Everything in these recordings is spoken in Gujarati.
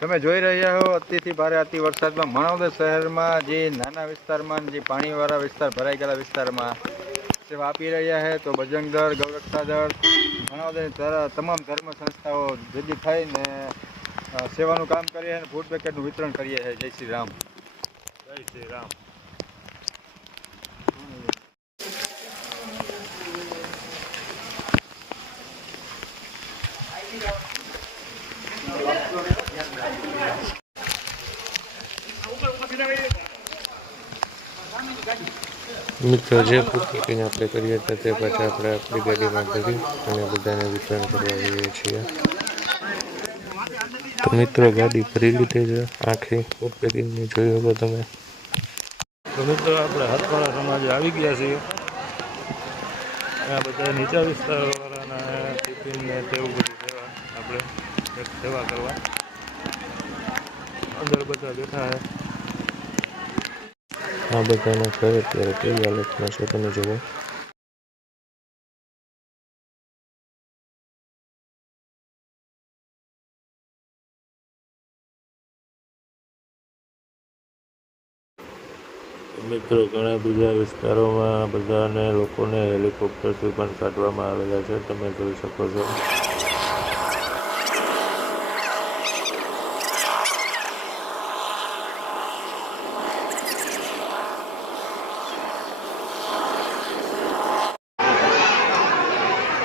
તમે જોઈ રહ્યા હો, અતિથી ભારે અતિ વરસાદમાં મણોદર શહેરમાં જે નાના વિસ્તારમાં જે પાણીવાળા વિસ્તાર ભરાઈ ગયેલા વિસ્તારમાં સેવા આપી રહ્યા છે, તો બજરંગ દળ ગૌરક્ષા દળ માણાવદર તમામ ધર્મ સંસ્થાઓ ભેગી થઈને સેવાનું કામ કરીએ અને ફૂડ પેકેટનું વિતરણ કરીએ છીએ જય શ્રી રામ. જય શ્રી રામ. મિત્રો, જે બુકિંગ આપણે કરીએ છીએ તે પછી આપણે આપણી ગાડીમાં કરી અને બધાને વિતરણ કરવા જઈએ છીએ. તો મિત્રો, ગાડી ભરી લીધી છે. આખી ફૂડ પેકિંગની જોઈ શકો તમે. તો મિત્રો, આપણે હાથવાળા સમાજે આવી ગયા છીએ. આ બધા નીચા વિસ્તારવાળાના ટિફિનને તેવું બધું સેવા આપણે સેવા કરવા. અંદર બધા બેઠા છે. આ બધાના ઘર ત્યારે કેવી હાલતમાં છે તમે જુઓ. મિત્રો, ઘણા બીજા વિસ્તારોમાં બધાને લોકોને હેલિકોપ્ટરથી પણ કાઢવામાં આવેલા છે. તમે જોઈ શકો છો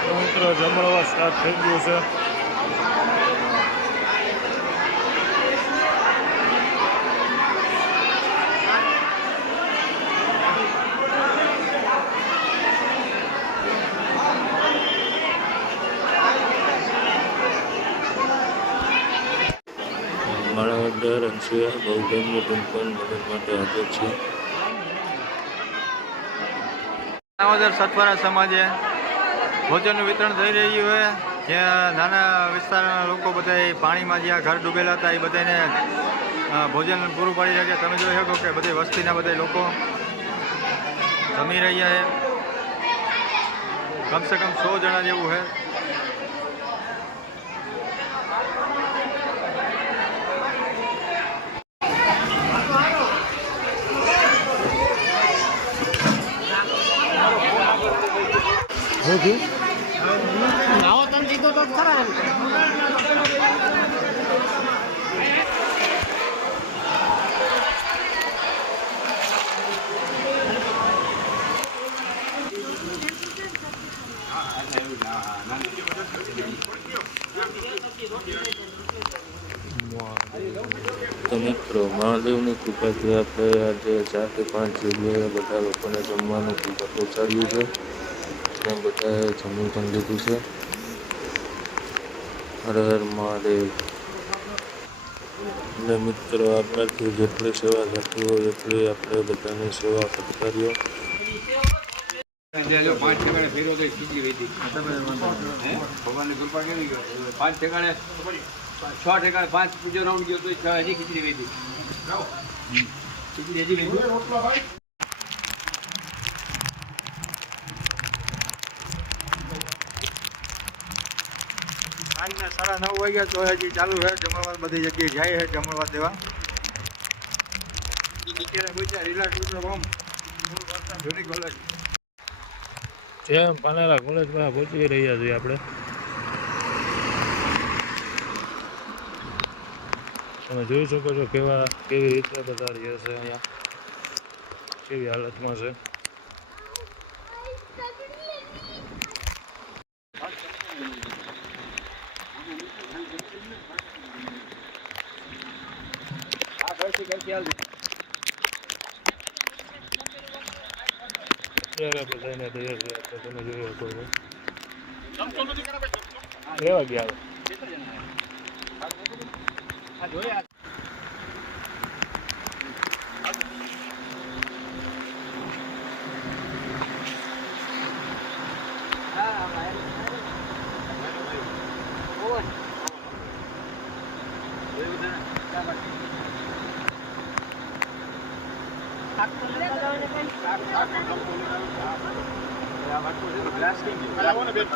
તો મિત્રો જમણવા સ્ટાર્ટ થઈ ઓર્ડર અંશિયા બહુધર્મનું ટિમ્પલ મદદ માટે હાજર છે. મણોદર સતવારા સમાજે ભોજનનું વિતરણ થઈ રહ્યું છે. જ્યાં નાના વિસ્તારના લોકો બધા પાણીમાં જ્યાં ઘર ડૂબેલા હતા, એ બધાને ભોજન પૂરું પાડી રહ્યા તમે જોઈ શકો કે બધી વસ્તીના બધા લોકો જમી રહ્યા છે. કમસે કમ સો જણા જેવું છે. તો મિત્રો મહાદેવની કૃપાથી આપણે આજે ચારથી પાંચ જગ્યાએ બધા લોકોને જમવાનું પહોંચાડ્યું છે. અને બધાએ જમી પણ લીધું છે. હર હર મહાદેવ. અને મિત્રો આપણાથી જેટલી સેવા થતી હોય એટલી આપણે બધાની સેવા સત્કાર્યો. પાંચ ઠેકાણે ફેરો તો ખીચડી વધી ભગવાનની કૃપા કેવી ગયો? પાંચ ઠેકાણે છ ઠેકાણે પાંચ પૂજો રાઉન્ડ ગયો તો છ હજી ખીચડી હતી ખીચડી હજી સાંજના સાડા નવ વાગ્યા તો હજી ચાલુ છે. જમણવાર બધી જગ્યાએ જાય છે જમણવાર દેવા. અત્યારે બધા રિલેક્સ હોમ પહોંચી રહ્યા છીએ આપણે. તમે જોઈ શકો છો કેવા કેવી રીતે બધા રહે છે અહીંયા. કેવી હાલતમાં છે. શકો છો કેવા ગયા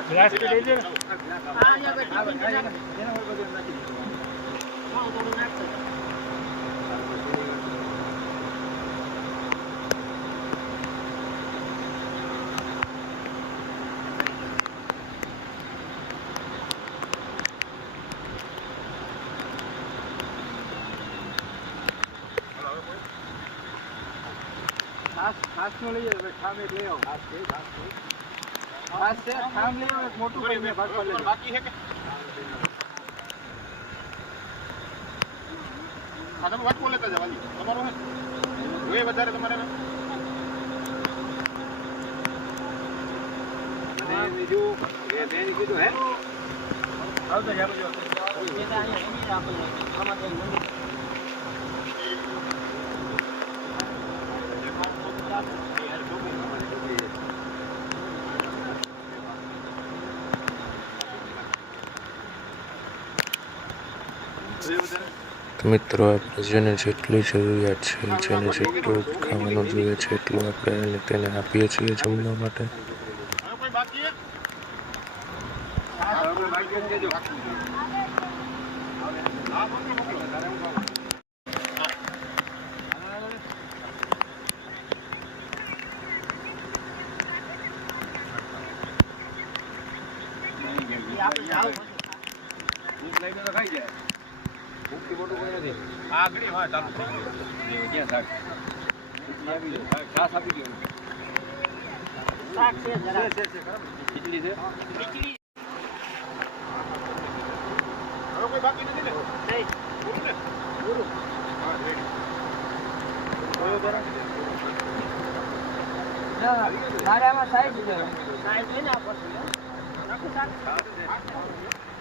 ગ્લાસ પી લેજે ને. ખાસ ખાસ લઈ જાવ ખામ લઈ આવો. ખાસ છે ખાસ છે. ખાસ છે ખામ લઈ આવો એક મોટું કરીને ભાગ પર લઈ બાકી છે કે? હા તમે વાત લેતા જવા તમારું હે. વધારે તમારે અને બીજું એ બેન કીધું હે? આવતો જા બધું મિત્રો, આપણે જેને જેટલી જરૂરિયાત છે, જેને જેટલું ખાવાનું જોઈએ છે, એટલું આપણે તેને આપીએ છીએ જમવા માટે. ખાઈ જાય. ભૂખથી મોટું કોઈ નથી આગળ હા ચાલુ. થઈ શાક? ખીચડી આપી શાક- ખીચડી છે? બાકી જાઓ મનોજભાઈ ને ઘરે આવી ગયા. ઘરમાં આ